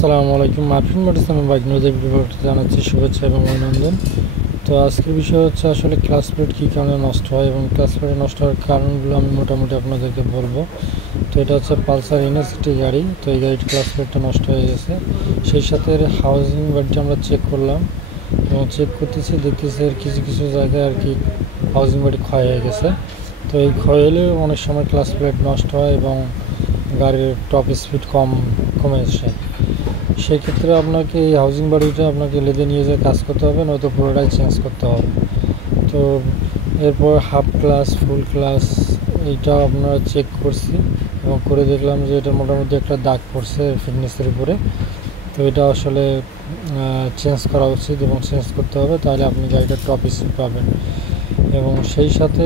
আসসালামু আলাইকুম। মার্ফিন motorcycle bike নিউজের ভিডিওতে জানাচ্ছি শুভেচ্ছা এবং অভিনন্দন। তো আজকের বিষয় হচ্ছে আসলে ক্লাস প্লেট কী কারণে নষ্ট হয় এবং ক্লাস প্লেট নষ্ট হওয়ার কারণগুলো আমি মোটামুটি আপনাদেরকে বলবো। তো এটা হচ্ছে পালসার ইউনিভার্সিটি গাড়ি। তো এই গাড়ির ক্লাস প্লেটটা নষ্ট হয়ে গেছে, সেই সাথে এর হাউজিং বাড়িটা আমরা চেক করলাম এবং চেক করতেছি, দেখতেছি এর কিছু কিছু জায়গায় আর কি হাউজিং বাড়ি ক্ষয় হয়ে গেছে। তো এই ক্ষয় হলে অনেক সময় ক্লাস প্লেট নষ্ট হয় এবং গাড়ির টপ স্পিড কমে আসে। সেক্ষেত্রে আপনাকে এই হাউজিং বাড়িটা আপনাকে লেদে নিয়ে যেয়ে কাজ করতে হবে, নয়তো পুরোটাই চেঞ্জ করতে হবে। তো এরপর হাফ ক্লাস, ফুল ক্লাস এইটাও আপনারা চেক করছি এবং করে দেখলাম যে এটা মোটামুটি একটা দাগ পড়ছে ফিটনেসের উপরে। তো এটা আসলে চেঞ্জ করা উচিত এবং চেঞ্জ করতে হবে, তাহলে আপনি গাড়িটা টপ স্পিড পাবেন। এবং সেই সাথে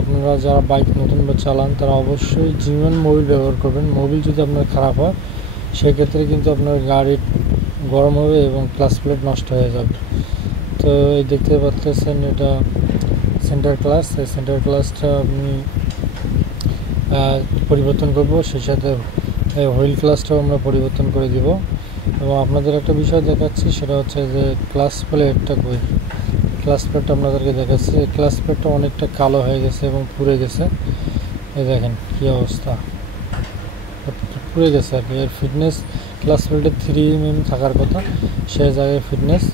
আপনারা যারা বাইক নতুন চালান তারা অবশ্যই জিনুইন মোবিল ব্যবহার করবেন। মোবিল যদি আপনার খারাপ হয় সেক্ষেত্রে কিন্তু আপনার গাড়ি গরম হবে এবং ক্লাস প্লেট নষ্ট হয়ে যাবে। তো এই দেখতে পাচ্ছেন এটা সেন্টার ক্লাস। এই সেন্টার ক্লাসটা আমি পরিবর্তন করব, সেই সাথে হুইল ক্লাসটাও আমরা পরিবর্তন করে দিব। এবং আপনাদের একটা বিষয় দেখাচ্ছি, সেটা হচ্ছে যে ক্লাস প্লেটটা কই। ক্লাস প্লেটটা আপনাদেরকে দেখাচ্ছি। ক্লাস প্লেটটা অনেকটা কালো হয়ে গেছে এবং পুড়ে গেছে। এই দেখেন কী অবস্থা, পুড়ে গেছে আর কি। এর ফিটনেস ক্লাস প্লেটে 3 mm থাকার কথা, সে জায়গায় ফিটনেস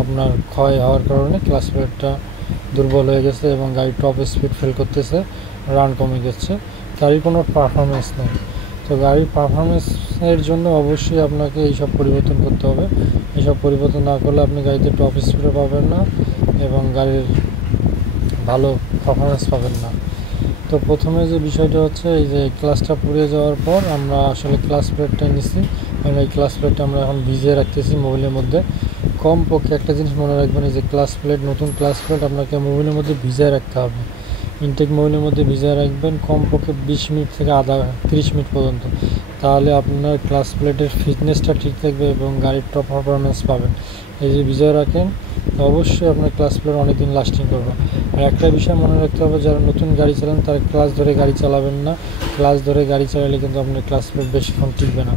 আপনার ক্ষয় হওয়ার কারণে ক্লাস প্লেটটা দুর্বল হয়ে গেছে এবং গাড়ি টপ স্পিড ফেল করতেছে, রান কমে যাচ্ছে, গাড়ির কোনো পারফরমেন্স নেই। তো গাড়ির পারফরমেন্সের জন্য অবশ্যই আপনাকে এইসব পরিবর্তন করতে হবে। এইসব পরিবর্তন না করলে আপনি গাড়িতে টপ স্পিডও পাবেন না এবং গাড়ির ভালো পারফরমেন্স পাবেন না। তো প্রথমে যে বিষয়টা হচ্ছে, এই যে ক্লাসটা পুড়ে যাওয়ার পর আমরা আসলে ক্লাস প্লেটটা নিছি এবং এই ক্লাস প্লেটটা আমরা এখন ভিজিয়ে রাখতেছি মোবিলের মধ্যে। কমপক্ষে একটা জিনিস মনে রাখবেন, এই যে ক্লাস প্লেট, নতুন ক্লাস প্লেট আপনাকে মোবিলের মধ্যে ভিজিয়ে রাখতে হবে। ইনটেক মোবিলের মধ্যে ভিজিয়ে রাখবেন কমপক্ষে 20 মিনিট থেকে 30 মিনিট পর্যন্ত, তাহলে আপনার ক্লাস প্লেটের ফিটনেসটা ঠিক থাকবে এবং গাড়ির টপ পারফরমেন্স পাবেন। এই যে ভিজিয়ে রাখেন, অবশ্যই আপনার ক্লাস প্লেট অনেকদিন লাস্টিং করবে। আর একটা বিষয় মনে রাখতে হবে, যারা নতুন গাড়ি চালান তারা ক্লাস ধরে গাড়ি চালাবেন না। ক্লাস ধরে গাড়ি চালালে কিন্তু আপনার ক্লাস প্লেট বেশিক্ষণ টিকবে না।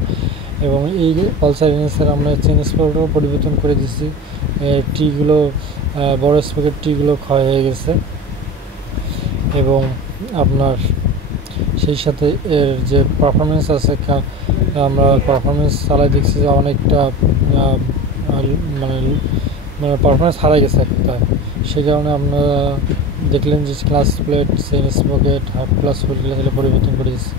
এবং এই পালসার এনএসের আমরা চেন স্পকেটও পরিবর্তন করে দিচ্ছি। টিগুলো বড় স্পকেট টিগুলো ক্ষয় হয়ে গেছে এবং আপনার সেই সাথে এর যে পারফরমেন্স আছে, আমরা পারফরমেন্স চালাই দেখছি যে অনেকটা মানে পারফরমেন্স হারাই গেছে একটা। সেই কারণে আপনারা দেখলেন যে clutch plate, chain sprocket, half clutch, full clutch পরিবর্তন করে দিচ্ছি।